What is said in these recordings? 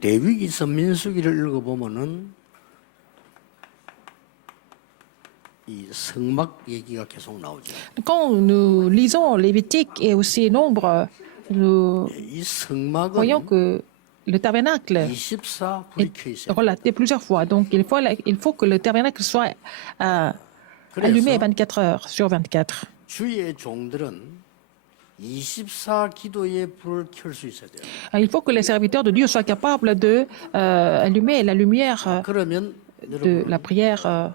레위기서 민수기를 읽어보면은 이 성막 얘기가 계속 나오죠. Quand nous lisons Lévitique et aussi Nombre, nous 이 voyons 성막은 que le tabernacle 24 불이 켜 est 있어요. relaté plusieurs fois. Donc, il faut que le tabernacle soit allumé 그래서 24 heures sur 24. 주의 종들은 24 기도의 불을 켤 수 있어야 돼요. Il faut que les serviteurs de Dieu soient capables de allumer la lumière 그러면 de la prière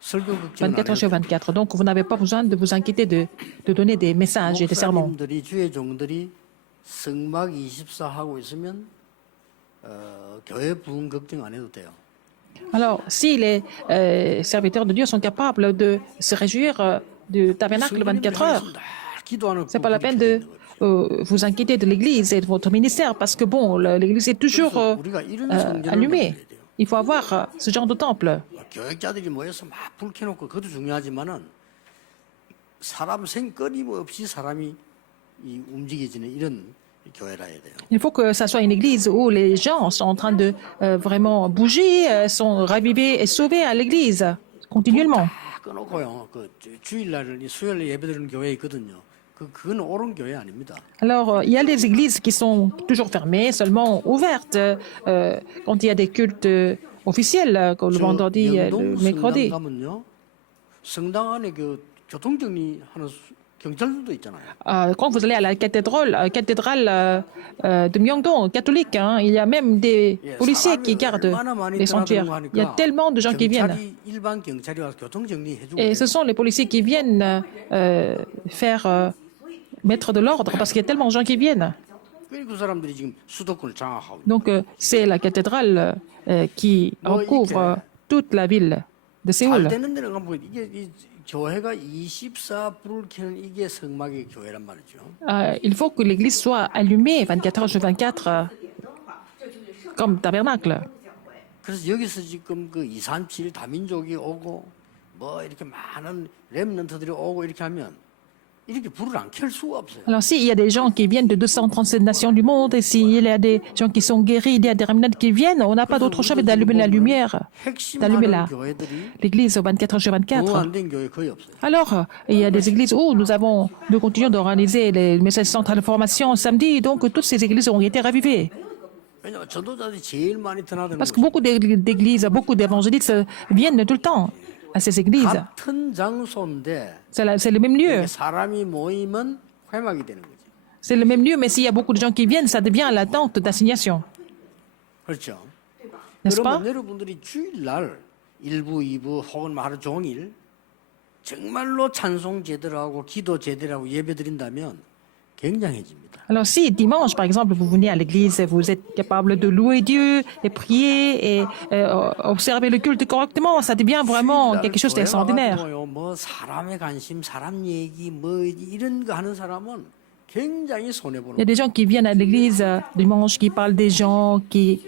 설교 걱정은 24 안 heures sur 해도 24. Donc, vous n'avez pas besoin de vous inquiéter de donner des messages et des sermons. 목사님들이 주의 종들이 성막 24 하고 있으면 교회 부흥 걱정 안 해도 돼요. Alors, si les serviteurs de Dieu sont capables de se réjouir du tabernacle 24 heures, c'est pas la peine de vous inquiéter de l'Église et de votre ministère parce que bon, l'Église est toujours allumée. Il faut avoir ce genre de temple. 교역자들이 모여서 막 불 켜놓고 그것도 중요하지만은 사람 끊임없이 사람이 움직여지는 이런 교회라 해야 돼요. Il faut que ça soit une église où les gens sont en train de vraiment bouger, sont ravivés et sauvés à l'église continuellement. 다 꺼놓고요. 그 주일날 수요일 예배드리는 교회 있거든요. 그건 옳은 교회 아닙니다. Alors, il y a des églises qui sont toujours fermées, seulement ouvertes quand il y a des cultes officiels, comme le vendredi et le mercredi. 가면요, 성당 안에 그 교통정리하는 경찰들도 있잖아요. Quand vous allez à la cathédrale de Myeongdong, catholique, hein, il y a même des policiers qui gardent les sanctuaires. Il y a tellement de gens qui viennent. 일반 경찰이 와서 교통정리해주고 Et ce sont les policiers qui viennent faire mettre de l'ordre parce qu'il y a tellement de gens qui viennent. 그 사람들이 지금 수도권을 장악하고. Donc, c'est la cathédrale qui recouvre toute la ville de 잘 Séoul. 되는 데는 가면 이게 이 교회가 24불을 켜는 이게 성막의 교회란 말이죠. Il faut que l'église soit allumée 24 heures sur 24 comme tabernacle. 그래서 여기서 지금 그 237 다민족이 오고 뭐 이렇게 많은 렘넌트들이 오고 이렇게 하면 이렇게 불을 안 켤 수가 없어요. Alors, s'il y a des gens qui viennent de 237 nations du monde, et s'il y a des gens qui sont guéris, il y a des remnants qui viennent, on n'a pas d'autre choix que d'allumer la lumière, d'allumer l'église 24 heures sur 24. 무한된 교회 거의 없어요. Alors, il y a des églises où nous continuons d'organiser les messages centrales de formation samedi, donc toutes ces églises ont été ravivées. 왜냐하면 전도자들이 제일 많이 드나드는 Parce que beaucoup d'églises, beaucoup d'évangélistes viennent tout le temps à ces églises. 같은 장소인데 C'est le même lieu. 사람이 모이면 회막이 되는 거죠. C'est le même lieu, mais s'il y a beaucoup de gens qui viennent, ça devient la tente d'assignation. 그렇죠. N'est-ce pas? 그러면 여러분들이 주일날 1부, 2부 혹은 하루 종일 정말로 찬송 제대로 하고 기도 제대로 하고 예배 드린다면 굉장해집니다. Alors si dimanche, par exemple, vous venez à l'église et vous êtes capable de louer Dieu et prier et observer le culte correctement, ça devient vraiment quelque chose d'extraordinaire. 뭐 사람의 관심, 사람 얘기 뭐 이런 거 하는 사람은 굉장히 손해 보는 Il y a des gens qui viennent à l'église dimanche, qui parlent des gens, qui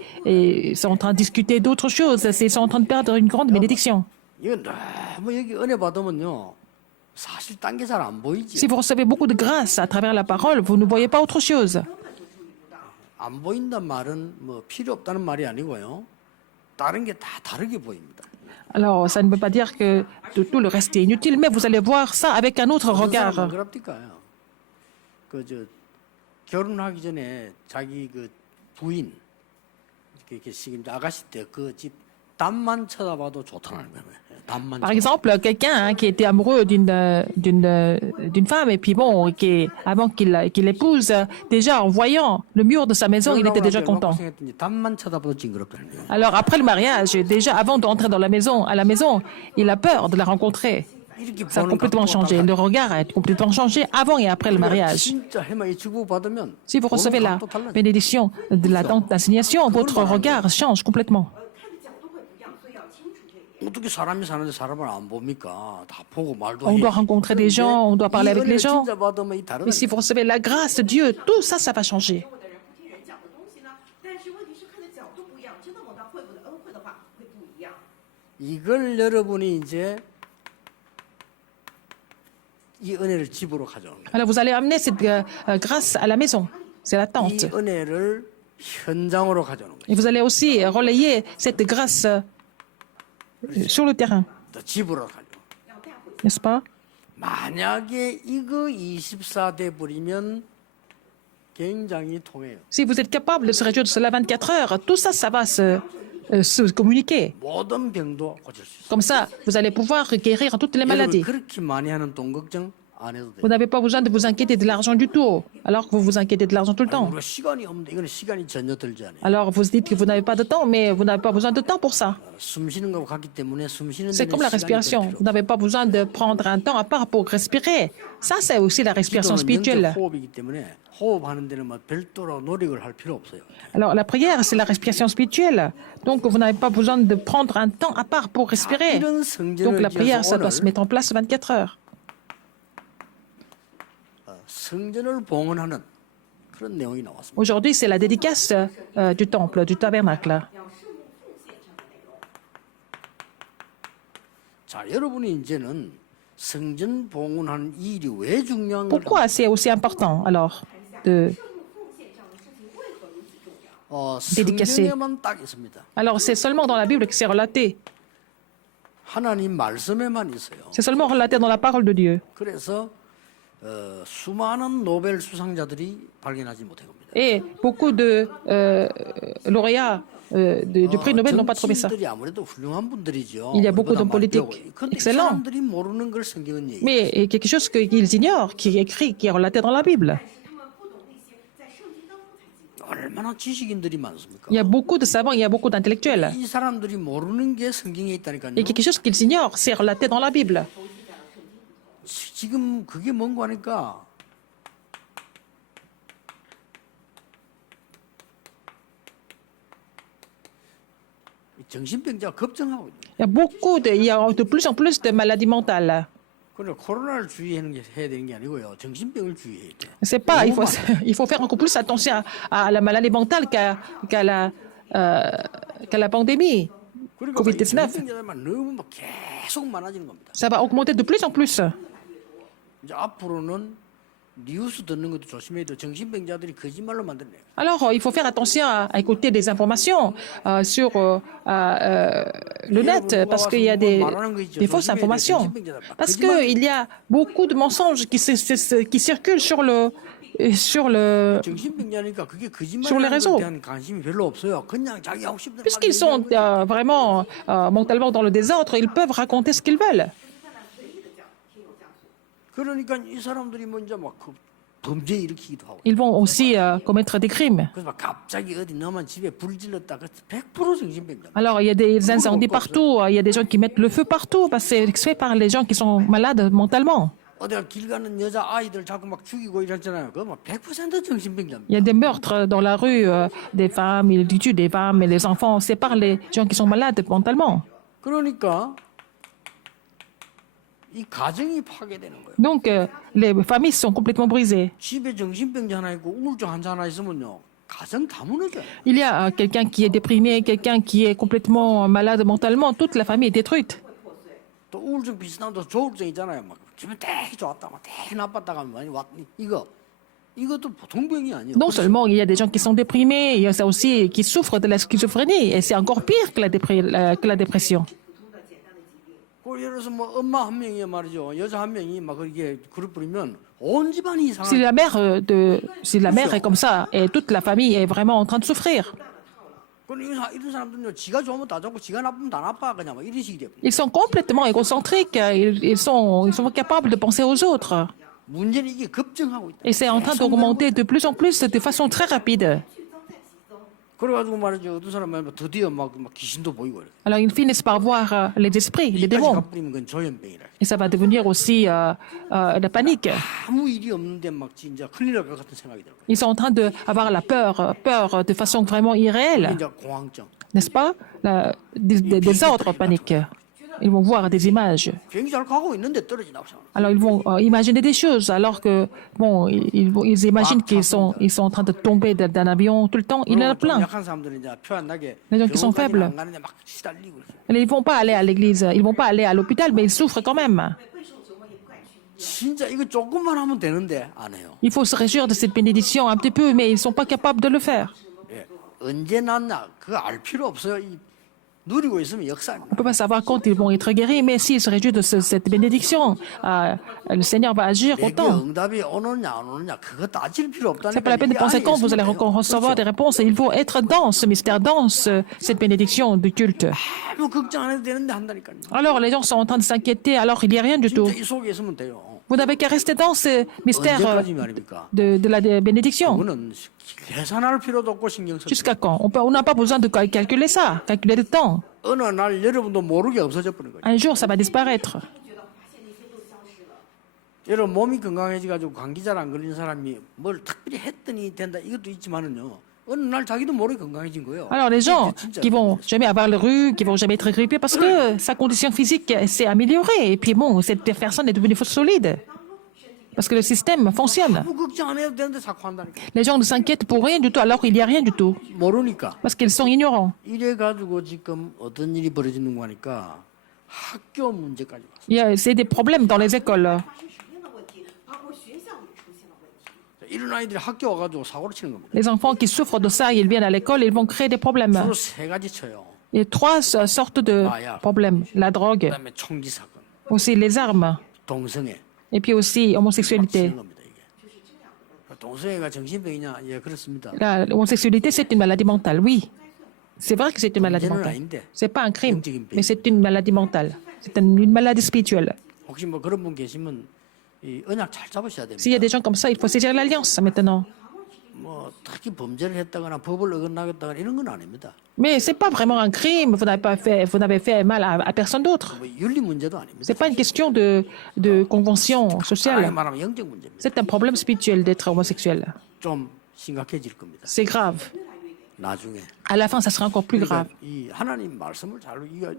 sont en train de discuter d'autres choses. Ils sont en train de perdre une grande bénédiction. 이건 너무 여기 은혜 받으면요. 사실 딴 게 잘 안 보이지. Si vous recevez beaucoup de grâce à travers la parole, vous ne voyez pas autre chose. 안 보인단 말은 뭐 필요 없다는 말이 아니고요. 다른 게 다 다르게 보입니다. Alors, ça ne veut pas dire que tout le reste est inutile, mais vous allez voir ça avec un autre regard. 그럽니까요. 그저 결혼하기 전에 자기 그 부인 이렇게 지금 아가씨 때 그 집 담만 쳐다봐도 좋다는 거예요. 담만. Par exemple, quelqu'un qui était amoureux d'une femme et puis bon, avant qu'il l'épouse, déjà en voyant le mur de sa maison, il était déjà content. 담만 쳐다봐도 징그럽다는 거예요. Alors après le mariage, déjà avant d'entrer à la maison, il a peur de la rencontrer. 이렇게 Ça a 보는 complètement 각도가 changé. 달라요. Le regard a complètement changé avant et après le mariage. 진짜 해마이 주고 받으면 Si vous recevez la 각도 달라요. bénédiction de la tente d'assignation, votre regard change complètement. 어떻게 사람이 사는데 사람을 안 봅니까? 다 보고 말도 On 해. doit rencontrer des gens, on doit parler avec les gens. 진짜 받으면 이 다르다. Mais si vous recevez la grâce de Dieu, tout ça, ça va changer. 或的人不听人讲的东西呢，但是问题是看的角度不一样，真的蒙到惠普的恩惠的话会不一样。 이걸 여러분이 이제 이 은혜를 집으로 가져오는 거예요. Alors vous allez amener cette grâce à la maison. C'est la 이 tente. 은혜를 현장으로 가져오는 거예요. Et vous allez aussi relayer cette grâce sur le terrain, 또 집으로 가져. 要带回去。 n'est-ce pas? 만약에 이거 24대 버리면 굉장히 통해요. Si vous êtes capable de se réjouir de cela 24 heures, tout ça, ça va se communiquer. 모든 병도 고칠 수 있어요. Comme ça, vous allez pouvoir guérir toutes les 여러분 maladies. 그렇게 많이 하는 돈 걱정 안 해도 돼요. Vous n'avez pas besoin de vous inquiéter de l'argent du tout, alors que vous vous inquiétez de l'argent tout le temps. 우리가 시간이 없는데 이거는 시간이 전혀 들지 않아요. Alors vous dites que vous n'avez pas de temps, mais vous n'avez pas besoin de temps pour ça. 숨 쉬는 거하고 같기 때문에 숨 쉬는 C'est 데는 comme la 시간이 들 respiration. 필요 Vous n'avez pas besoin de prendre un temps à part pour respirer. Ça, c'est aussi la respiration 기도는 spirituelle. 영적 호흡이기 때문에 호흡하는 데는 뭐 별도로 노력을 할 필요 없어요. Alors la prière, c'est la respiration spirituelle. Donc vous n'avez pas besoin de prendre un temps à part pour respirer. 이런 Donc 성전을 la prière, ça 지어서 doit se 오늘 mettre en place 24 heures. 성전을 봉헌하는 그런 내용이 나왔습니다. Aujourd'hui, c'est la dédicace du temple, du tabernacle. 要圣物奉献这样的内容。 자, 여러분이 이제는 성전 봉헌하는 이 일이 왜 중요한 걸 Pourquoi c'est aussi important alors de... 圣物奉献这样的事情为何如此重要？ dédicacé. 성경에만 딱 있습니다. Alors c'est seulement dans la Bible que c'est relaté. 하나님 말씀에만 있어요. C'est seulement relaté dans la parole de Dieu. 그래서 수많은 노벨 수상자들이 발견하지 못한 겁니다. Et beaucoup de lauréats du prix Nobel n'ont pas trouvé ça. 정치인들이 아무래도 훌륭한 분들이죠. Il y a beaucoup d'hommes 우리보다 많이 politiques 배우고. 근데 이 excellents. 사람들이 모르는 걸 성경은 얘기해요. Mais il y a quelque chose qu'ils ignorent, qui est écrit, qui est relaté dans la Bible. 但是他们不懂那些在圣经当中才记录。 얼마나 지식인들이 많습니까? Il y a beaucoup de savants, il y a beaucoup d'intellectuels. 이 사람들이 모르는 게 성경에 있다니까요. Et quelque chose qu'ils ignorent, c'est relaté dans la Bible. 지금 그게 뭔가 하니까 정신병자가 걱정하고 있는 거예요. Il y a de plus en plus de maladies mentales. 그러니까 코로나를 해야 되는 게 아니고요. 정신병을 주의해야 돼요. C'est pas, 너무 il faut faire encore plus attention à la maladie mentale qu'à la pandémie. 그러니까 이 COVID-19. 정신병자들만 너무 막 계속 많아지는 겁니다. Ça va augmenter de plus en plus. 이제 앞으로는 뉴스 듣는 것도 조심해야 돼요. 정신병자들이 거짓말로 만들어내요. Alors, il faut faire attention à écouter des informations sur le net, parce qu'il y a des fausses informations. Parce qu'il y a beaucoup de mensonges qui circulent sur le 정신병자니까 그게 sur les 거짓말이라는 réseaux. 것에 대한 관심이 별로 없어요. 그냥 자기 하고 싶은 대로 Puisqu'ils 막 sont 얘기하고 있어요. vraiment mentalement dans le désordre, ils peuvent raconter ce qu'ils veulent. 그러니까 이 사람들이 먼저 막 그 범죄 일으키기도 하고. Ils vont aussi commettre des crimes. 그래서 막 갑자기 어디 너만 집에 불 질렀다. 100% 정신병자. Alors, il y a des incendies partout, il y a des gens qui mettent le feu partout, parce que c'est fait par les gens qui sont malades mentalement. 어디가 길 가는 여자 아이들 자꾸 막 죽이고 이랬잖아요. 그거 막 100% 정신병자입니다. Il y a des meurtres dans la rue, des femmes, ils tuent des femmes et les enfants, c'est par les gens qui sont malades mentalement. 그러니까 이 가정이 파괴되는 거예요. Donc, les familles sont complètement brisées. 집에 정신병자 하나 있고 우울증 환자 하나 있으면요. 가정 다 무너져요. Il y a quelqu'un qui est déprimé, quelqu'un qui est complètement malade mentalement, toute la famille est détruite. 또 우울증 비슷한 또 조울증 있잖아요. 막 기분 되게 좋았다, 막 되게 나빴다가 많이 왔. 이것도 보통 병이 아니에요. Non seulement il y a des gens qui sont déprimés, il y a ça aussi qui souffrent de la schizophrénie, et c'est encore pire que la dépression. 그 예를 들어서 뭐 엄마 한 명이 말이죠. 여자 한 명이 막 그렇게 그룹 부리면 온 집안이 Si 이상한. si la mère est comme ça, et toute la famille est vraiment en train de souffrir. 이런 사람들은요, 지가 좋으면 다 좋고 지가 나쁘면 다 나빠 그냥 막 이런 식이 돼요. Ils sont complètement égocentriques, ils sont capables de penser aux autres. 문제는 이게 급증하고 있다. Et c'est en train d'augmenter de plus en plus de façon très rapide. 그래가지고 말이죠. 어떤 사람은 드디어 막 귀신도 보이고 이래. Alors ils finissent par voir les esprits, les 이까지 démons. 가버리면 그건 조현병이라. Et ça va devenir aussi la panique. 아무 일이 없는데 막 진짜 큰일 날 것 같은 생각이 들어요. Ils sont en train d'avoir la peur de façon vraiment irréelle, 이제 공황증. n'est-ce pas? Des ordres paniques. Ils vont voir des images. 비행기 잘 가고 있는데 떨어진다고 생각. Alors ils vont imaginer des choses, alors que bon, ils imaginent qu'ils sont en train de tomber d'un avion tout le temps. Il y en a plein. 약한 사람들은 이제 표 안 나게 Les gens qui sont 병원까지는 faibles. 안 가는데 막 시달리고 이렇게. Ils vont pas aller à l'église, ils vont pas aller à l'hôpital, mais ils souffrent quand même. 备受折磨也不敢去医院。 진짜 이거 조금만 하면 되는데 안 해요. Il faut se réjouir de cette bénédiction un petit peu, mais ils sont pas capables de le faire. 예. 언제 났나 그거 알 필요 없어요. 누리고 있으면 On 역사입니다. ne peut pas savoir quand ils vont être guéris, mais s'ils se réjouissent de cette bénédiction, le Seigneur va agir 내게 autant. 응답이 오느냐 안 오느냐 그거 따질 필요 Ce n'est 없다니까. pas la peine de penser quand vous allez recevoir des 그렇죠? réponses. Il faut être dans ce mystère, dans cette bénédiction du culte. 아무 걱정 안 해도 되는데 한다니까요. Alors les gens sont en train de s'inquiéter, alors il n'y a rien du tout. 진짜 이 속에 있으면 돼요. Vous n'avez qu'à rester dans ce mystère 언제까지 말입니까? de la bénédiction. 그거는 계산할 필요도 없고 신경 쓸 Jusqu'à 필요 없고. quand On n'a pas besoin de calculer ça, calculer le temps. 어느 날 여러분도 모르게 없어져 버린 거예요. Un jour, ça va disparaître. 觉得发现那些都消失了。 여러분 몸이 건강해지가지고 감기 잘 안 걸리는 사람이 뭘 특별히 했더니 된다 이것도 있지만은요. 어느 날 자기도 모르게 건강해진 거예요. Alors les gens 진짜 qui vont jamais avoir le rhume, qui vont jamais être grippés parce que sa condition physique s'est améliorée. Et puis bon, cette personne est devenue solide. Parce que le système fonctionne. 아무 걱정 안 해도 되는데 자꾸 한다니까. Les gens ne s'inquiètent pour rien du tout alors qu'il n'y a rien du tout. 모르니까. Parce qu'ils sont ignorants. 이래 가지고 지금 어떤 일이 벌어지는 거 하니까 학교 문제까지 왔어요. C'est des problèmes dans les écoles. 发生什么样的问题？包括学校也出现了问题。 이런 아이들이 학교 와가지고 사고를 치는 겁니다. Les enfants qui souffrent de ça, ils viennent à l'école, ils vont créer des problèmes. 주로 세 가지 쳐요. Il y a trois sortes de problèmes. La drogue, 그다음에 총기 사건, aussi les armes, 동성애 et puis aussi homosexualité. 치는 겁니다 이게. 동성애가 정신병이냐? 예 그렇습니다. L'homosexualité, c'est une maladie mentale, oui. C'est vrai que c'est une maladie 문제는 mentale. 아닌데 C'est pas un crime, mais c'est une maladie mentale. C'est une maladie spirituelle. 혹시 뭐 그런 분 계시면 이 언약 잘 잡으셔야 됩니다. S'il y a des gens comme ça, il faut saisir l'alliance maintenant. 뭐 특히 범죄를 했다거나 법을 어긋나겠다거나 이런 건 아닙니다. Mais c'est pas vraiment un crime. Vous n'avez fait mal à personne d'autre. 뭐 윤리 문제도 아닙니다. C'est pas une question de convention 편하게 sociale. 말하면 영적 문제입니다. C'est un problème spirituel d'être homosexuel. 좀 심각해질 겁니다. C'est grave. 나중에. À la fin, ça sera encore plus grave. 그러니까 이 하나님 말씀을 잘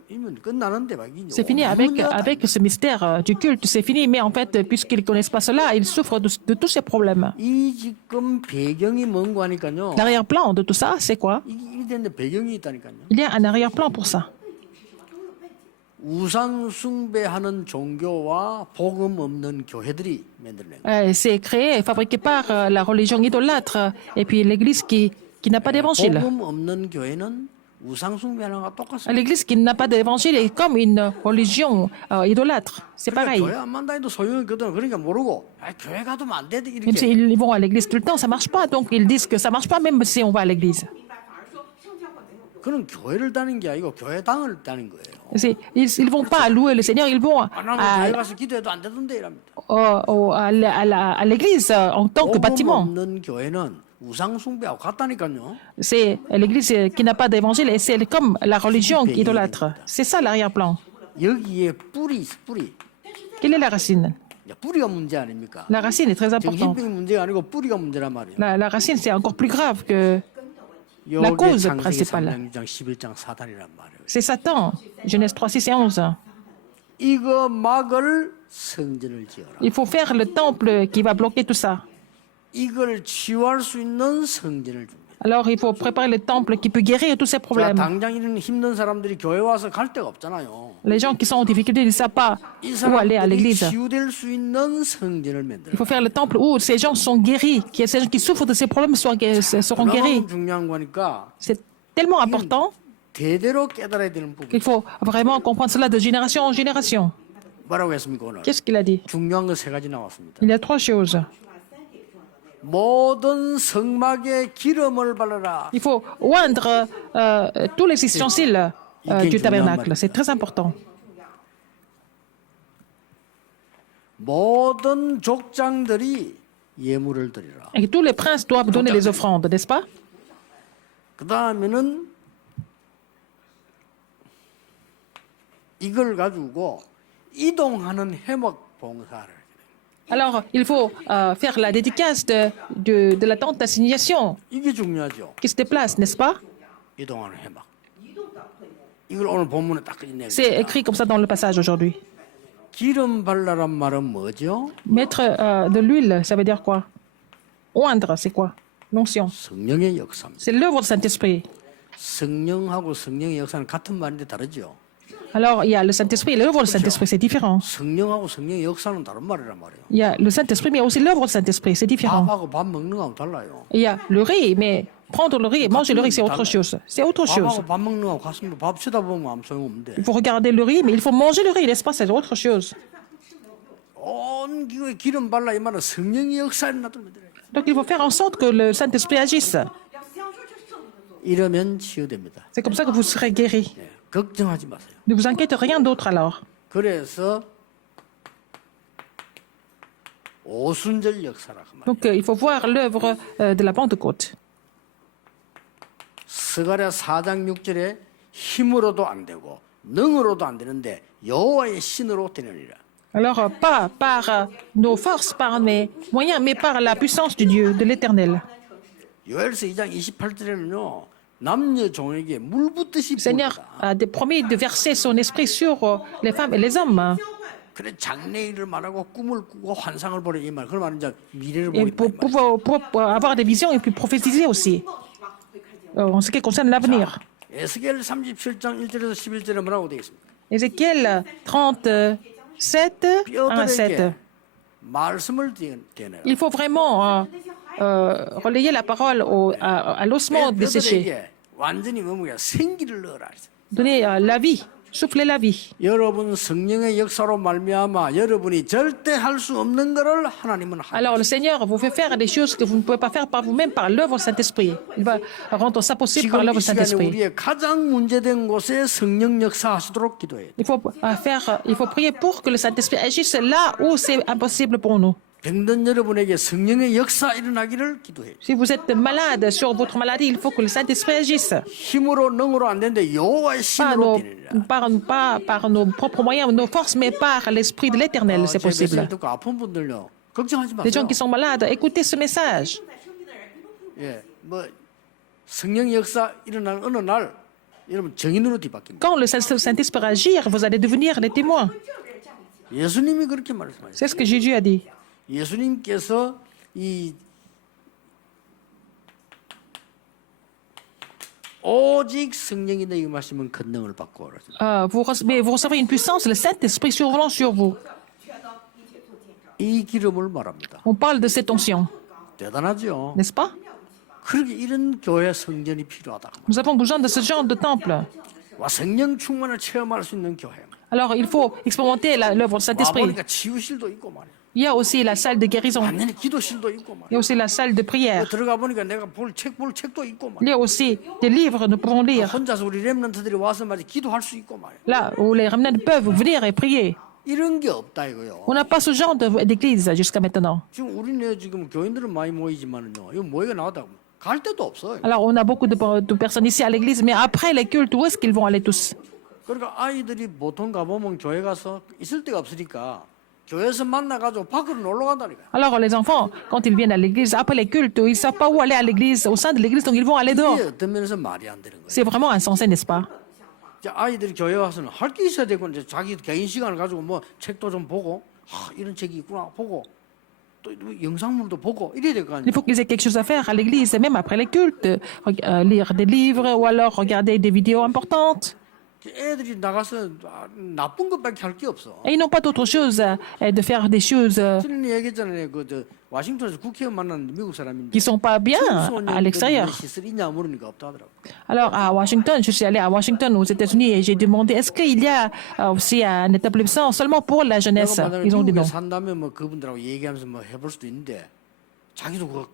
이면 끝나는데 막 이게 C'est fini avec ce mystère du culte, c'est fini. Mais en fait, puisqu'ils ne connaissent pas cela, ils souffrent de tous ces problèmes. 이 지금 배경이 뭔고 하니까요. L'arrière-plan de tout ça, c'est quoi? 이게 되는데 배경이 있다니까요. Il y a un arrière-plan pour ça. 우상 숭배하는 종교와 복음 없는 교회들이 만들어낸 거예요. C'est créé et fabriqué par la religion idolâtre et puis l'Église qui n'a pas d'évangile. 복음 없는 교회는 우상 숭배하는 거와 똑같습니다. L'Église qui n'a pas d'évangile est comme une religion idolâtre. C'est 그러니까 pareil. 교회 안 만다해도 소용이 없거든. 그러니까 모르고 교회 가도 안 돼. Même 이렇게. s'ils vont à l'église tout le temps, ça marche pas. Donc ils disent que ça marche pas même si on va à l'église. 明白，反而说圣教会没有用。 그는 교회를 다닌 게 아니고 교회당을 다닌 거예요. Ils vont pas louer le Seigneur, ils vont 안 하면 교회 가서 기도해도 안 되던데 이랍니다. à l'église en tant que 복음 bâtiment. 없는 교회는 우상 숭배하고 같다니까요. C'est l'église qui n'a pas d'évangile et c'est comme la religion qui idolâtre. C'est ça l'arrière-plan. 여기에 뿌리. Quelle est la racine? 뿌리가 문제 아닙니까? La racine est très importante. 정신병이 문제가 아니고 뿌리가 문제란 말이에요. La racine, c'est encore plus grave que la 요게 cause 창세기 principale. 3장 6장 11장 사단이란 말이에요. C'est Satan. Genèse 3, 6 et 11. 이거 막을 성전을 지어라. Il faut faire le temple qui va bloquer tout ça. 이걸 치유할 수 있는 성전을 줍니다. Alors, il faut préparer le temple qui peut guérir tous ces 자, problèmes. 당장 이런 힘든 사람들이 교회 와서 갈 데가 없잖아요. Les gens qui sont en difficulté ne savent pas 이 où aller à 사람들이 l'église. 치유될 수 있는 성전을 만들어. Il faut faire le temple où ces gens sont guéris, que ces gens qui souffrent de ces problèmes seront guéris. 그만큼 중요한 거니까 C'est tellement important 대대로 깨달아야 되는 부분. qu'il faut vraiment comprendre cela de génération en génération. 뭐라고 했습니까 오늘? Qu'est-ce qu'il a dit? 중요한 거 세 가지 나왔습니다. Il y a trois choses. 모든 성막에 기름을 바르라. Il faut oindre tous les ustensiles du tabernacle. C'est très important. 모든 족장들이 예물을 드리라. Et tous les princes doivent donner les offrandes, n'est-ce pas? 그 다음에는 이걸 가지고 이동하는 해먹 봉사를. Alors, il faut faire la dédicace de la tente d'assignation 이게 중요하죠. qui se déplace, n'est-ce pas? 이동하는 해먹. 이걸 오늘 본문에 딱 있네요. C'est écrit comme ça dans le passage aujourd'hui. 기름 발라란 말은 뭐죠? Mettre de l'huile, ça veut dire quoi? Oindre, c'est quoi? L'onction. 성령의 역사입니다. C'est l'œuvre du Saint-Esprit. 성령하고 성령의 역사는 같은 말인데 다르죠. Alors, il y a le Saint-Esprit et l'œuvre du Saint-Esprit, c'est différent. 성령하고 성령의 역사는 다른 말이란 말이에요. Il y a le Saint-Esprit, mais aussi l'œuvre du Saint-Esprit, c'est différent. 밥하고 밥 먹는 거하고 달라요. Il y a le riz, mais prendre le riz et manger le riz, c'est autre chose. C'est autre chose. 밥하고 밥 먹는 거하고 가슴으로 밥 쳐다보면 아무 소용없는데 Il faut regarder le riz, mais il faut manger le riz, n'est-ce pas? C'est autre chose. 온 기호에 기름 발라 이 말은 성령의 역사에 놔두면 돼요. Donc, il faut faire en sorte que le Saint-Esprit agisse. 要享受这圣灵的作用。 이러면 치유됩니다. C'est comme ça que vous serez guéris. 예, 걱정하지 마세요. Ne vous inquiétez rien d'autre alors. 그래서 오순절 역사라고 말해요. Donc, il faut voir l'œuvre de la Pentecôte. 스가랴 4장 6절에 힘으로도 안 되고 능으로도 안 되는데 여호와의 신으로 되느니라. Alors, pas par nos forces, par mes moyens, mais par la puissance du Dieu, de l'Éternel. 요엘서 2장 28절에는요. 남녀 종에게 물 붓듯이 Le Seigneur 부었다. a promis de verser son esprit sur les femmes et les hommes. 그래 장래일을 말하고 꿈을 꾸고 환상을 보려 이 말. 그 말은 이제 미래를 Et 보겠다. 이 말이에요. pour avoir des visions et puis prophétiser aussi, 冒是吧？会看见。 en ce qui concerne l'avenir. 에스겔 37장 1절에서 11절에 뭐라고 되어 있습니까? Ézéchiel 37, 1 à 7. 뼈들에게 말씀을 대내라. Il faut vraiment relayer la parole à l'ossement desséché. 뼈들에게 완전히 뭐야 생기를 넣어라. Donner la vie, souffler la vie. 여러분 성령의 역사로 말미암아 여러분이 절대 할 수 없는 것을 하나님은 하고 Alors le Seigneur vous fait faire des choses que vous ne pouvez pas faire par vous-même par l'œuvre du Saint-Esprit. Il va rendre ça possible par 지금 l'œuvre 이 du 시간에 Saint-Esprit. 우리의 가장 문제된 곳에 성령 역사하시도록 기도해야 돼. Il faut prier pour que le Saint-Esprit agisse là où c'est impossible pour nous. 병든 여러분에게 성령의 역사 일어나기를 기도해요. Si vous êtes malade sur votre maladie, il faut que le Saint-Esprit agisse. 힘으로 능으로 안 되는데 여호와의 Pas 신으로 nos, 되느니라. pas par nos propres moyens, nos forces, mais par l'Esprit de l'Éternel, c'est 제 메시지 possible. 듣고 아픈 분들요. 걱정하지 Les gens 마세요. qui sont malades, écoutez ce message. 在生病的人，你都不用 예, 뭐 성령 역사 일어나는 어느 날 여러분 정인으로 뒤바뀝니다. Quand le Saint-Esprit va agir, vous allez devenir les témoins. 证人站立起来。 예수님이 그렇게 말씀하셨어요. C'est ce que Jésus a dit. 예수님께서 이 오직 성령이 너희에게 마시면 권능을 받고 그러죠. Mais vous recevrez une puissance, le Saint-Esprit survolant sur vous. 全能一切做见证。 이 기름을 말합니다. On parle de cette onction, 대단하죠. n'est-ce pas? 그렇게 이런 교회 성전이 필요하다. Nous avons besoin de ce genre de temple. 와 성령 충만을 체험할 수 있는 교회. Alors, il faut expérimenter l'œuvre du 와 Saint-Esprit. 보니까 치유실도 있고 말이야. Il y a aussi la salle de guérison. 완전히 기도실도 있고 Il y 말이야. a aussi la salle de prière. 들어가 보니까 내가 볼 책도 있고 Il y 말이야. a aussi des livres nous pouvons lire. 혼자서 우리 렘넌트들이 와서 말이야 기도할 수 있고 말이야. Là où les remnants peuvent venir et prier. 이런 게 없다 이거요. On n'a pas ce genre d'église jusqu'à maintenant. 지금 우리네 지금 교인들은 많이 모이지만은요. 이거 모이가 나왔다고 갈 데도 없어요. Alors, on a beaucoup de personnes ici à l'église, mais après les cultes, où est-ce qu'ils vont aller tous? 그러니까 아이들이 보통 가보면 교회 가서 있을 데가 없으니까 교회에서 만나가지고 밖으로 놀러 간다니까. Alors, les enfants, quand ils viennent à l'église, après les cultes, ils ne savent pas où aller à l'église, au sein de l'église, donc ils vont aller dehors. 이게 어떤 면에서 말이 안 되는 거예요. C'est vraiment insensé, n'est-ce pas? 이제 아이들이 교회 와서는 할 게 있어야 되고 이제 자기 개인 시간을 가지고 뭐 책도 좀 보고 이런 책이 있구나 보고 또 영상물도 보고 이래야 될 거 아니에요. Il faut qu'ils aient quelque chose à faire à l'église, même après les cultes, lire des livres ou alors regarder des vidéos importantes. 애들이 나가서 나쁜 것밖에 할 게 없어. Et ils n'ont pas d'autre chose de faire des choses 저는 얘기했잖아요. 그 와싱턴에서 국회의원 만난 미국 사람인데 qui sont pas bien à l'extérieur. 시설 있냐 물으니까 없다 하더라고. Alors à Washington, je suis allée à Washington aux États-Unis et j'ai demandé est-ce qu'il y a aussi un établissement seulement pour la jeunesse? 내가 만약에 Ils ont dit 미국에 non. 산다면 뭐 그분들하고 얘기하면서 뭐 해볼 수도 있는데 자기도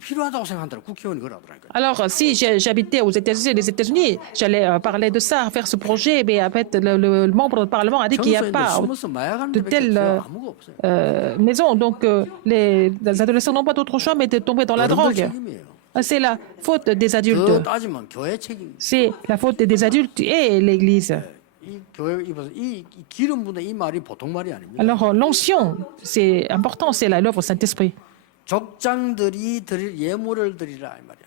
필요하다고 생각한다고 국회의원이 그러더라니까. Alors, si j'habitais aux États-Unis, j'allais parler de ça, faire ce projet, mais en fait, le membre du Parlement a dit qu'il n'y a pas 숨어서 마약하는 de 데밖에 telles 아무가 없어요. maisons. Donc, les adolescents n'ont pas d'autre choix mais de tomber dans la 어른들 drogue. 책임이에요. C'est la faute des 더 adultes. 따지면 교회 책임. C'est la faute des adultes et l'Église. 이 교회 입어서 이 기름 부는 이 말이 보통 말이 아닙니다. Alors, l'onction, c'est important, c'est l'œuvre du Saint-Esprit. 족장들이 드릴 예물을 드리라 이 말이야.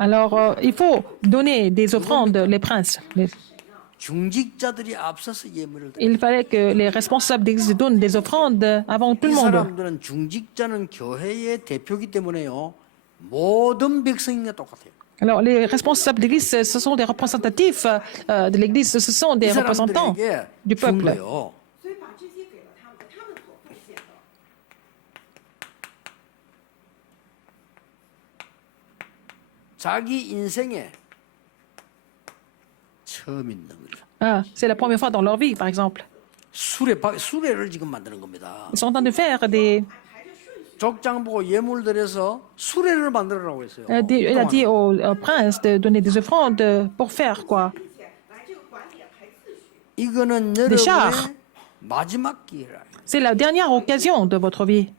Alors, il faut donner des offrandes, les princes. 중직자들이 앞서서 예물을 드려. Il fallait que les responsables d'Église donnent des offrandes avant tout 이 le monde. 사람들은 중직자는 교회의 대표이기 때문에요. 모든 백성과 똑같아요. Alors, les responsables de l'Église, ce sont des représentatifs de l'Église, ce sont des 이 représentants 사람들에게 du 준 peuple. 거예요. 所以把这些给了他们，他们所奉献的。 자기 인생에 처음 있는 거죠. Ah, c'est la première fois dans leur vie, par exemple. 수레를 지금 만드는 겁니다. Ils sont en train de faire des... 족장 보고 예물 드려서 수레를 만들으라고 했어요. il a dit au prince de donner des offrandes pour faire quoi? 并且来这个管理排次序。 이거는 Des chars. 여러분의 마지막 기회라. C'est la dernière occasion de votre vie.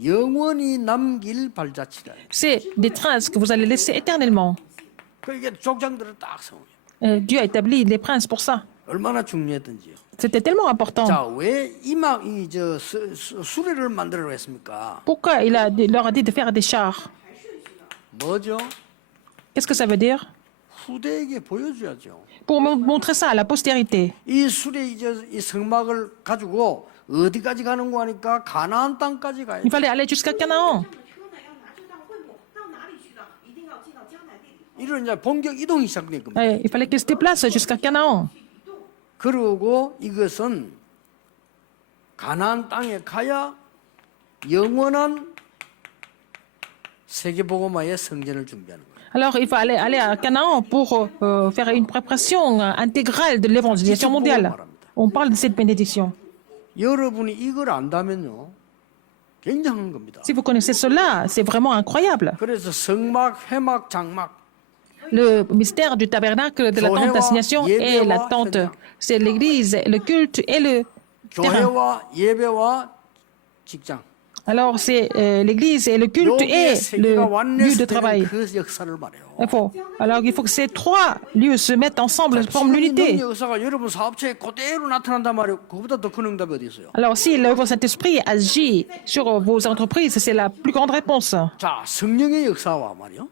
영원히 남길 발자취라. C'est des traces que vous allez laisser éternellement. 그 이게 족장들을 딱 세워요. Dieu a établi les princes pour ça. 얼마나 중요했던지요. C'était tellement important. 자, 왜 이저 수레를 만들으라고 했습니까? Pourquoi leur a dit de faire des chars? 뭐죠? Qu'est-ce que ça veut dire? 후대에게 보여줘야죠. Pour montrer ça à la postérité. 이 수레 이 성막을 가지고 어디까지 가는 거 하니까 가나안 땅까지 가야 Il 돼. fallait aller jusqu'à Canaan. 这样的车呢，要拿这辆会幕到哪里去呢？一定要进到迦南地里头。 이런 이제 본격 이동이 시작된 겁니다. Il fallait qu'ils se déplacent jusqu'à Canaan. 그리고 이것은 가나안 땅에 가야 영원한 세계복음화의 성전을 준비하는 거예요. Alors, il faut aller à Canaan pour faire une préparation intégrale de l'évangélisation mondiale. On parle de cette bénédiction. 여러분이 이걸 안다면요, 굉장한 겁니다. Si vous connaissez cela, c'est vraiment incroyable. 그래서 성막, 회막, 장막 Le mystère du tabernacle, de la tente d'assignation et la tente, c'est l'église, le culte et le terrain. 교회와 예배와 직장. Alors, c'est l'église et le culte et 여기에 세 개가 le lieu de 완내되는 travail. 그 역사를 말해요. Alors, il faut que ces trois lieux se mettent ensemble, forment l'unité. 역사가 여러분 사업체에 그대로 나타난단 말이에요. 그보다 더 큰 응답이 어디 있어요? Alors, si l'œuvre Saint-Esprit agit sur vos entreprises, c'est la plus grande réponse. 자, 성령의 역사와 말이요.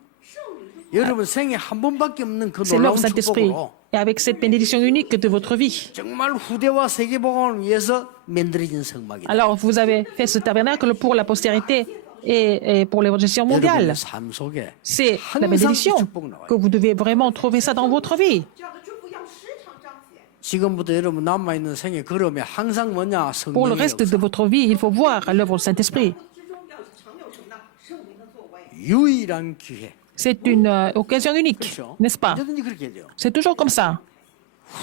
여러분 생에 한 번밖에 없는 그 C'est 놀라운 l'œuvre Saint-Esprit. 축복으로 Et avec cette bénédiction unique de votre vie. 정말 후대와 세계복음을 위해서 만들어진 성막이다. Alors, vous avez fait ce tabernacle pour la postérité et pour l'évangélisation mondiale. 여러분의 삶 속에 C'est la 항상 이 bénédiction 축복 나와요. que vous devez vraiment trouver ça dans votre vie. 这样的祝福要时常彰显。 지금부터 여러분 남아 있는 생의 걸음에 항상 뭐냐 Pour le 성령의 reste de 역사. votre vie, il faut voir l'œuvre du Saint-Esprit. 之中要常有什么呢？圣灵的作为。 유일한 기회. C'est une occasion unique, 그렇죠? n'est-ce pas? 언제든지 그렇게 해야 돼요. C'est toujours comme ça.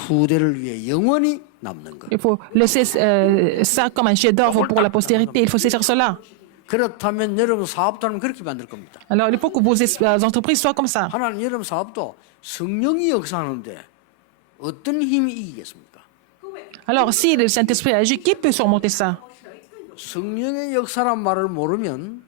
후대를 위해 영원히 남는 것. Il faut laisser ça comme un chef-d'œuvre pour la postérité. Il faut saisir cela. 그렇다면 여러분 사업도 하면 그렇게 만들 겁니다. Alors, il faut que vos entreprises soient comme ça. 하나님 여러분 사업도 성령이 역사하는데 어떤 힘이 이기겠습니까? Alors, si le Saint-Esprit agit, qui peut surmonter ça? 성령의 역사란 말을 모르면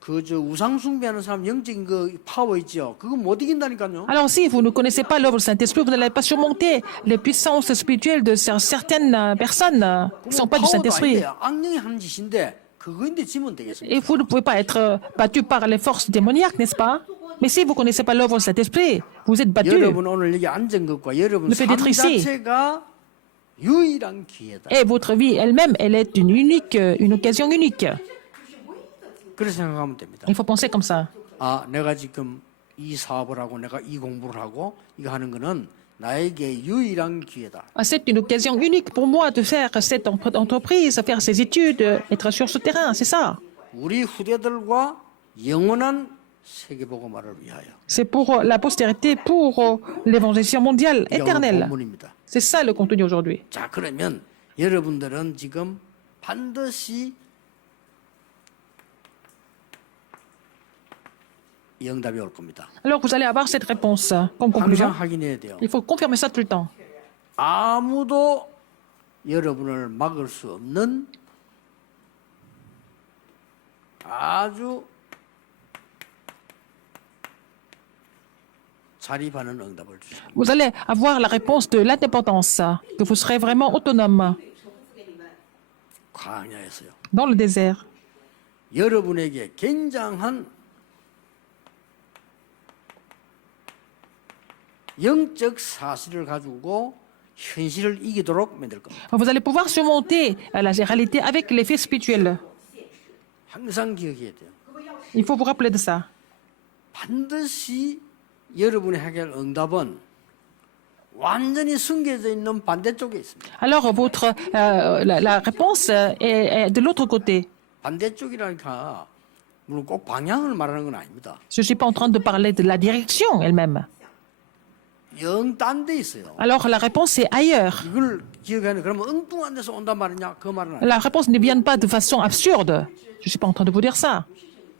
그저 우상 숭배하는 사람 영적인 그 파워 있죠. 그거 못 이긴다니까요. Alors, si vous ne connaissez pas l'œuvre du Saint-Esprit, vous n'allez pas surmonter les puissances spirituelles de certaines personnes qui ne sont pas du 파워도 Saint-Esprit. 아닌데 악령이 하는 짓인데 그거인데 지면 되겠습니까? Et vous ne pouvez pas être battu par les forces démoniaques, n'est-ce pas? Mais si vous ne connaissez pas l'œuvre du Saint-Esprit, vous êtes battu. 여러분 오늘 여기 앉은 것과 여러분 Le fait 삶 d'être ici. 자체가 유일한 기회다. Et votre vie elle-même, elle est une occasion unique. 그렇게 생각하면 됩니다. Il faut penser comme ça. 아, 내가 지금 이 사업을 하고 내가 이 공부를 하고 이거 하는 거는 나에게 유일한 기회다. C'est une occasion unique pour moi de faire cette entreprise, faire ces études, être sur ce terrain, c'est ça. 우리 후대들과 영원한 세계복음화를 위하여. C'est pour la postérité, pour l'évangélisation mondiale 이게 오늘 éternelle. 본문입니다. C'est ça le contenu aujourd'hui. 자, 그러면 여러분들은 지금 반드시 영답이 올 겁니다. Alors vous allez avoir cette réponse comme 항상 conclusion. 확인해야 돼요. Il faut confirmer ça tout le temps. 아무도 여러분을 막을 수 없는 아주 자립하는 응답을 주십니다. Vous allez avoir la réponse de l'indépendance, que vous serez vraiment autonome 광야에서요. dans le désert. 여러분에게 굉장한 영적 사실을 가지고 현실을 이기도록 만들 겁니다. Vous allez pouvoir surmonter la réalité avec les faits spirituels. 항상 기억해야 돼요. Il faut vous rappeler de ça. 반드시 여러분의 해결 응답은 완전히 숨겨져 있는 반대쪽에 있습니다. Alors, la réponse est de l'autre côté. 반대쪽이라니까 물론 꼭 방향을 말하는 건 아닙니다. Je ne suis pas en train de parler de la direction elle-même. 영 딴 데 있어요. Alors, la réponse est ailleurs. 이걸 기억하는 그러면 엉뚱한 데서 온단 말이냐 그 말은 아니에요. La réponse ne vient pas de façon absurde. Je ne suis pas en train de vous dire ça.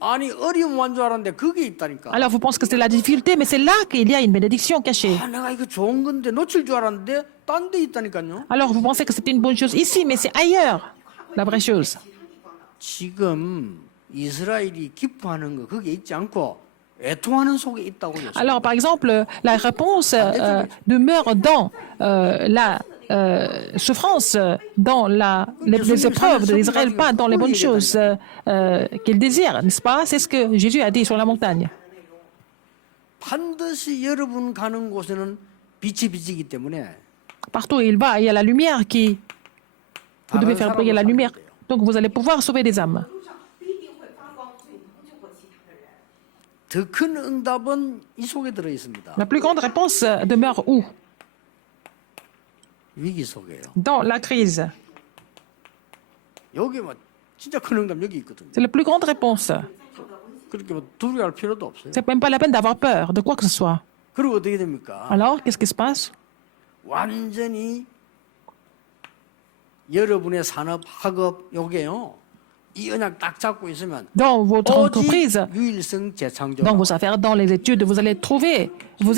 아니 어려움 완 줄 알았는데 그게 있다니까. Alors, vous pensez que c'est la difficulté, mais c'est là qu'il y a une bénédiction cachée. 아 내가 이거 좋은 건데 놓칠 줄 알았는데 딴 데 있다니까요. Alors, vous pensez que c'est une bonne chose ici, mais c'est ailleurs, la vraie chose. 지금 이스라엘이 기뻐하는 거 거기에 있지 않고 애통하는 속에 있다고요. Alors, par exemple, la réponse demeure dans la souffrance, dans les épreuves d'Israël, pas dans les bonnes choses qu'il désire, n'est-ce pas? C'est ce que Jésus a dit sur la montagne. 반드시 여러분 가는 곳에는 빛이 비치기 때문에 Partout où il va, il y a la lumière qui... Vous devez faire briller la lumière. Donc, vous allez pouvoir sauver des âmes. 路上必定会发光，所以能够救活其他的人。 더 큰 응답은 이 속에 들어 있습니다. La plus grande réponse demeure où? 위기 속에요. Dans la crise. 여기 뭐 진짜 큰 응답 여기 있거든요. C'est la plus grande réponse. 그렇게 뭐 두려워할 필요도 없어요. C'est même pas la peine d'avoir peur de quoi que ce soit. 그리고 어떻게 됩니까? Alors, qu'est-ce qui se passe? 완전히 여러분의 산업, 학업 요게요. 이 언약 딱 잡고 있으면 Dans votre 오직 entreprise, 유일성 재창조. dans vos affaires, dans les études, vous allez trouver, vous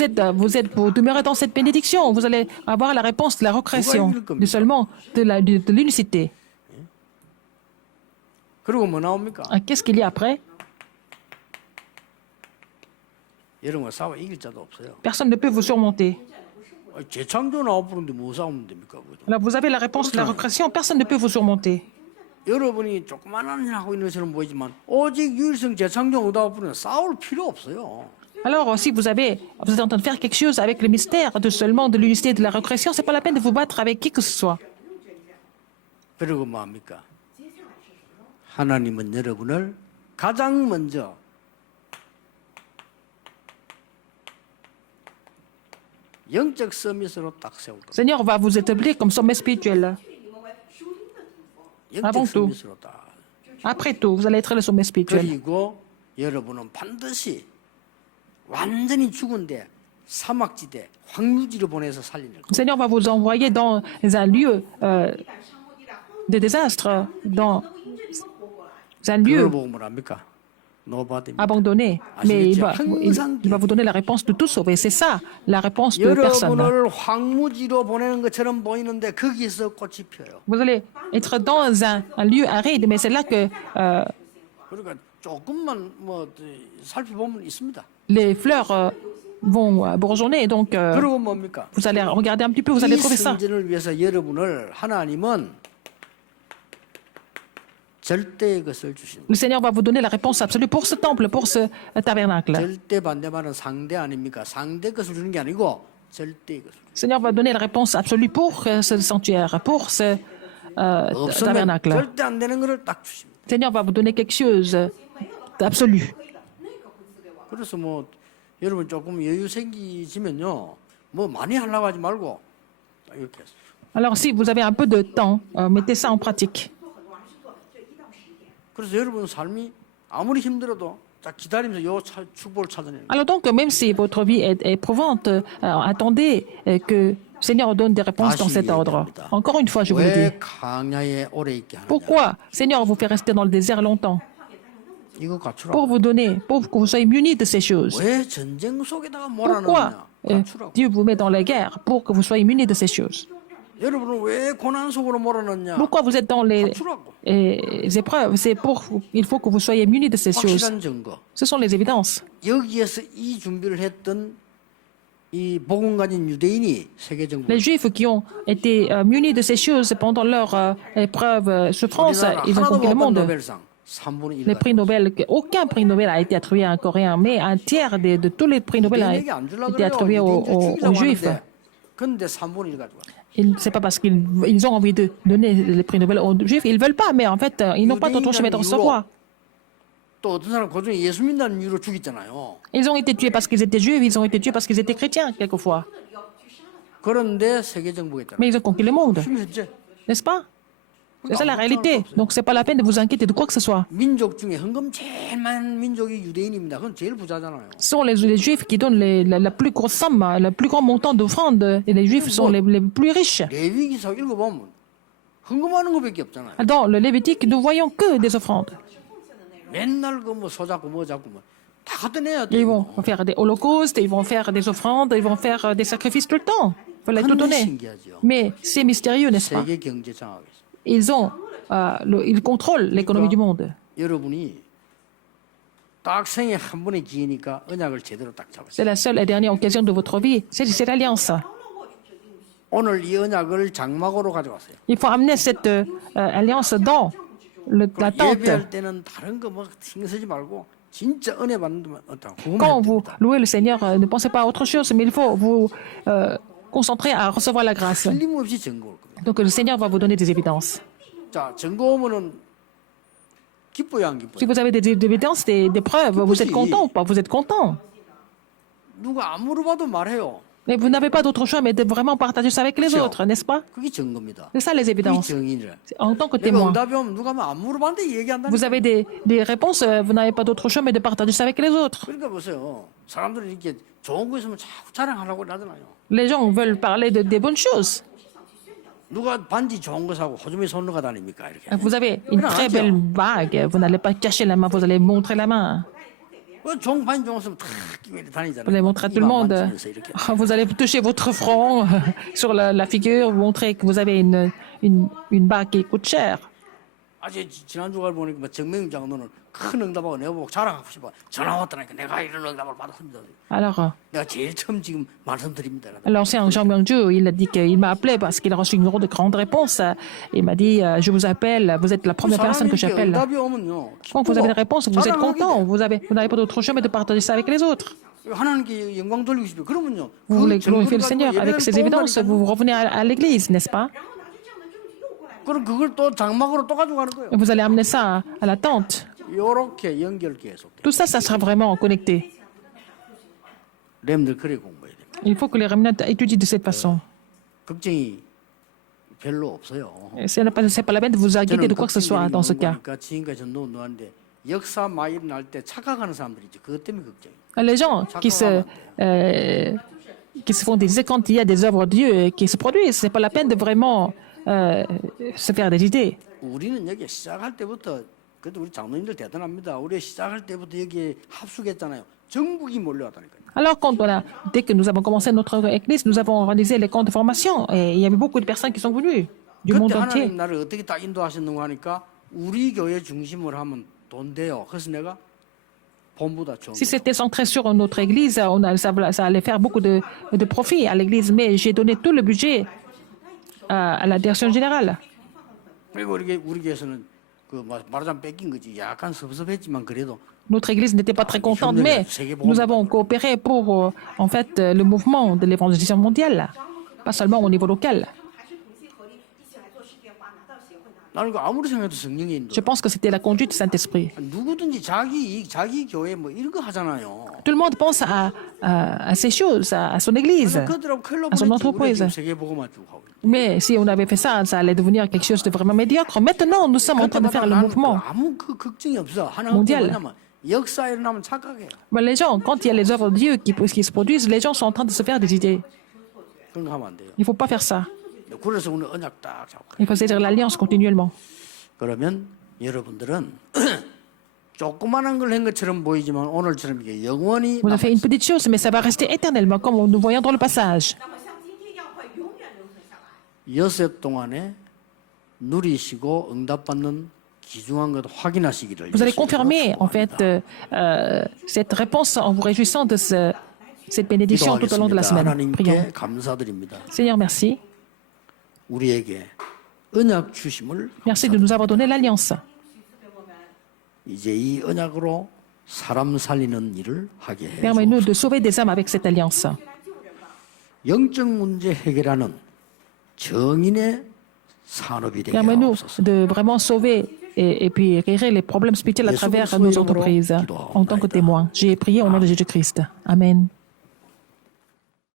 demeurez dans cette bénédiction, vous allez avoir la réponse de la recréation, de seulement de l'unicité. 그리고 뭐 나옵니까? Qu'est-ce qu'il y a après? 여러분 싸워 이길 자도 없어요. Personne ne peut vous surmonter. 재창조 나와버는데 뭐 싸우면 됩니까? 그것도. Alors, vous avez la réponse de la recréation, personne ne peut vous surmonter. 여러분이 조그만한 일 하고 있는 것처럼 보이지만 오직 유일성 재창조 오다버는 싸울 필요 없어요. Alors, si vous êtes en train de faire quelque chose avec le mystère de seulement de l'unicité et de la recréation, c'est pas la peine de vous battre avec qui que ce soit. 그리고 뭐 합니까? 하나님은 여러분을 가장 먼저 영적 서밋으로 딱 세울 겁니다. Seigneur va vous établir comme sommet spirituel. 你们为属灵的土风。 영적 avant tout. 서밋으로 딱. Après tout, vous allez être le sommet spirituel. 그리고 여러분은 반드시 완전히 죽은데 사막지대 황무지로 보내서 살리는 Le Seigneur va vous envoyer dans un lieu 地带沙漠地带荒 de désastre, dans 能够因着你们活过来。 un 그걸 lieu 보고 뭐랍니까? 노바디. abandonné. Mais il va vous donner la réponse de tout sauver. C'est ça, la réponse de personne. 여러분을 황무지로 보내는 것처럼 보이는데 거기서 꽃이 펴요. Vous allez être dans un lieu aride, mais c'est là que 그러니까 조금만 뭐 살펴보면 있습니다. les fleurs vont bourgeonner. Donc, 그리고 뭡니까? vous allez regarder un petit peu, vous allez 이 trouver ça. 승진을 위해서 여러분을 하나님은 절대의 것을 주신다. Le Seigneur va vous donner la réponse absolue pour ce temple, pour ce tabernacle. 절대 반대말은 상대 아닙니까? 상대 것을 주는 게 아니고 절대의 것을. Le Seigneur va donner la réponse absolue pour ce sanctuaire, pour ce 없으면 tabernacle. 절대 안 되는 것을 딱 주십니다. Le Seigneur va vous donner quelque chose d'absolu. 可以的，那个会赐给我。 그래서 뭐 여러분 조금 여유 생기시면요, 뭐 많이 하려고 하지 말고 딱 이렇게 해서. Alors, si vous avez un peu de temps, mettez ça en pratique. 做很多，还是做这1到10天。 그래서 여러분 삶이 아무리 힘들어도 딱 기다리면서 요 축복을 찾아내는. Alors donc, même si votre vie est éprouvante, attendez que le Seigneur donne des réponses dans cet ordre. Encore une fois, je vous le dis. 왜 강야에 오래 있게 하느냐? Pourquoi le Seigneur vous fait rester dans le désert longtemps? 이거 갖추라고. Pour vous donner, pour que vous soyez munis de ces choses. 왜 전쟁 속에다가 Pourquoi 몰아넣느냐? 갖추라고. Dieu vous met dans la guerre? Pour que vous soyez munis de ces choses. 여러분은 왜 고난 속으로 몰아넣냐? Pourquoi vous êtes dans les 갖추라고. épreuves? Il faut que vous soyez munis de ces choses. 확실한 증거. Ce sont les évidences. 여기에서 이 준비를 했던 이 복음 가진 유대인이 세계 정부. Les Juifs qui ont été munis de ces choses pendant leur épreuve souffrance, ils ont conquis le monde. 노벨상 3분의 1. Les prix Nobel, aucun prix Nobel a été attribué à un Coréen, mais un tiers de tous les prix Nobel a été attribué aux Juifs. 근데 3분의 1 가지고. C'est pas parce qu'ils ont envie de donner les prix Nobel aux Juifs, ils veulent pas, mais en fait, ils n'ont pas d'autre chemin de recevoir. 또 어떤 사람 그중에 예수 믿는 이유로 죽였잖아요. Ils ont été tués parce qu'ils étaient juifs, ils ont été tués parce qu'ils étaient chrétiens, quelquefois. 그런데 세계 정복했잖아요. Mais ils ont conquis le monde, 힘했지. n'est-ce pas? C'est ça la réalité. Donc, c'est pas la peine de vous inquiéter de quoi que ce soit. 민족 중에 헌금 제일 많은 민족이 유대인입니다. 그건 제일 부자잖아요. Ce sont les juifs qui donnent la plus grosse somme, le plus grand montant d'offrandes. Et les juifs sont les plus riches. 레위기서 읽어보면 헌금하는 것밖에 없잖아요. Dans le Lévitique, nous voyons que des offrandes. 맨날 그 뭐 소잡고 뭐 잡고 뭐다 갖다 내야 돼. Ils vont faire des holocaustes, ils vont faire des offrandes, ils vont faire des sacrifices tout le temps. Il faut les tout 그런데 donner. 신기하죠. Mais c'est mystérieux, n'est-ce pas? 세계 경제 장악에서 Ils contrôlent l'économie du monde. 여러분이 딱 생에 한 번의 기회니까 언약을 제대로 딱 잡았어요. C'est la seule et dernière occasion de votre vie. C'est l'alliance. 오늘 이 언약을 장막으로 가져왔어요. Il faut amener cette alliance dans la tente. 예배할 때는 다른 거 뭐 신경 쓰지 말고 진짜 은혜 받는 데만 어떤 그것만 Quand 해도 vous 됩니다. louez le Seigneur, ne pensez pas à autre chose, mais il faut vous concentrer à recevoir la grâce. 틀림없이 증거 올 겁니다. Donc le Seigneur va vous donner des évidences. 자, 증거 오면은 기뻐요, 안 기뻐요? Si vous avez des évidences, des preuves, vous êtes content ou pas? Vous êtes content. 누가 안 물어봐도 말해요. Mais vous n'avez pas d'autre choix mais de vraiment partager ça avec les Sure. autres, n'est-ce pas? 그게 증거입니다. C'est ça les 그게 évidences. 증인이라. En tant que 내가 témoin, 응답이 오면 누가 안 물어봤는데 얘기한다니까. vous avez des réponses, vous n'avez pas d'autre choix mais de partager ça avec les autres. 그러니까 보세요. 사람들이 이렇게 좋은 거 있으면 자꾸 자랑하려고 하잖아요. Les gens veulent parler des bonnes choses. 누가 반지 좋은 거 사고 호주머니 손으로 다닙니까? 이렇게. Vous avez une très belle bague, vous n'allez pas cacher la main, vous allez montrer la main. 그 좋은 반지 좋은 거 쓰면 탁 끼고 다니잖아요. Vous allez montrer à tout le 이만 monde. 만지면서 이렇게. Vous allez toucher votre front sur la figure, vous montrer que vous avez une bague qui coûte cher. 아직 지난 주간 보니까 뭐 정명 장로는 큰 응답하고 내가 보고 자랑하고 싶어. 전화 왔다니까 내가 이런 응답을 받았습니다. Alors, 내가 제일 처음 지금 말씀드립니다. l'ancien Jean Myung-ju, il a dit qu'il m'a appelé parce qu'il a reçu une de grande réponse. Il m'a dit, je vous appelle, vous êtes la première personne que j'appelle. 응답이 오면요. Quand vous avez des réponses, vous êtes 자랑하게 content, 돼요. vous n'avez pas d'autre choix mais de partager ça avec les autres. 하나님께 영광 돌리고 싶어요. 그러면요. Vous voulez 그 glorifier le 증거를 Seigneur. 가지고 Avec 예배를 ces 또 évidences, 온다니까요. vous revenez à l'église, n'est-ce pas? 그럼 그걸 또 장막으로 또 가져가는 거예요. Et vous allez amener ça à la tente. 이렇게 연결 계속. Tout ça, ça sera vraiment connecté. 렘들 그래 공부해야 됩니다. Il faut que les remnants étudient de cette façon. 걱정이 별로 없어요. Et c'est pas la peine de vous inquiéter de quoi que ce soit dans ce cas. 그러니까 지금까지 전도 운동하는데 역사 많이 일어날 때 착각하는 사람들이 있죠. 그것 때문에 걱정이. Les gens qui se font des quand il y a des œuvres de Dieu qui se produisent, c'est pas la peine de vraiment se faire des idées. 우리는 여기 시작할 때부터 그래도 우리 장로님들 대단합니다. 우리 시작할 때부터 여기에 합숙했잖아요. 전국이 몰려왔다니까요. Alors, dès que nous avons commencé notre église, nous avons organisé les camps de formation et il y avait beaucoup de personnes qui sont venues du monde 그때 entier. 하나님 나를 어떻게 딱 인도하셨는가 하니까 우리 교회 중심으로 하면 돈 돼요. 그래서 내가 본보다 좋은 Si c'était centré sur notre église, ça allait faire beaucoup de profit à l'église, mais j'ai donné tout le budget à la direction générale. 그리고 우리 교회에서는 그 말하자면 뺏긴 거지. 약간 섭섭했지만 그래도 Notre église n'était pas très contente, mais nous avons coopéré pour, en fait, le mouvement de l'évangélisation mondiale, pas seulement au niveau local. 还是同心合力一起来做世界化，拿到协会拿。 나는 그 아무리 생각해도 성령의 인도. Je pense que c'était la conduite du Saint-Esprit. 누구든지 자기 교회 뭐 이런 거 하잖아요. Tout le monde pense à ces choses, à son église. 그들하고 클럽 à son 보냈지. 우리 entreprise. 지금 세계 보고만 쭉 하고. 있는. Mais si on avait fait ça, ça allait devenir quelque chose de vraiment médiocre. Maintenant, nous sommes en train de faire le 나는 mouvement. 아무 그 걱정이 없어. 하나님 mondial. 뭐냐면 역사 일어나면 착각해요. Mais les gens, quand il y a les œuvres de Dieu qui se produisent, les gens sont en train de se faire des idées. 그런 거 하면 안 돼요. Il ne faut pas faire ça. 그래서 오늘 언약 딱 잡고. Il faut saisir l'alliance continuellement. 그러면 여러분들은 조그만한 걸 한 것처럼 보이지만 오늘처럼 이게 영원히 Vous avez fait une petite chose, mais ça va rester éternellement, comme nous voyons dans le passage. 那么像今天一样，会永远留存下来。 여섯 동안에 누리시고 응답받는 귀중한 것 확인하시기를. Vous allez 예수님으로 confirmer, en fait, 축복합니다. cette réponse en vous réjouissant de cette bénédiction tout au long de la 기도하겠습니다. semaine. Prions. 하나님께 감사드립니다. Seigneur, merci. 우리에게 언약 주심을 Merci de nous avoir donné l'alliance. 이제 이 언약으로 사람 살리는 일을 하게 해 Permets-nous de sauver des âmes avec cette alliance. 영적 문제 해결하는 정인의 산업이 되게 Permets-nous 하옵소서. de vraiment sauver et puis régler les problèmes spirituels à travers nos entreprises en tant que témoins. J'ai prié au nom de Jésus-Christ. Amen.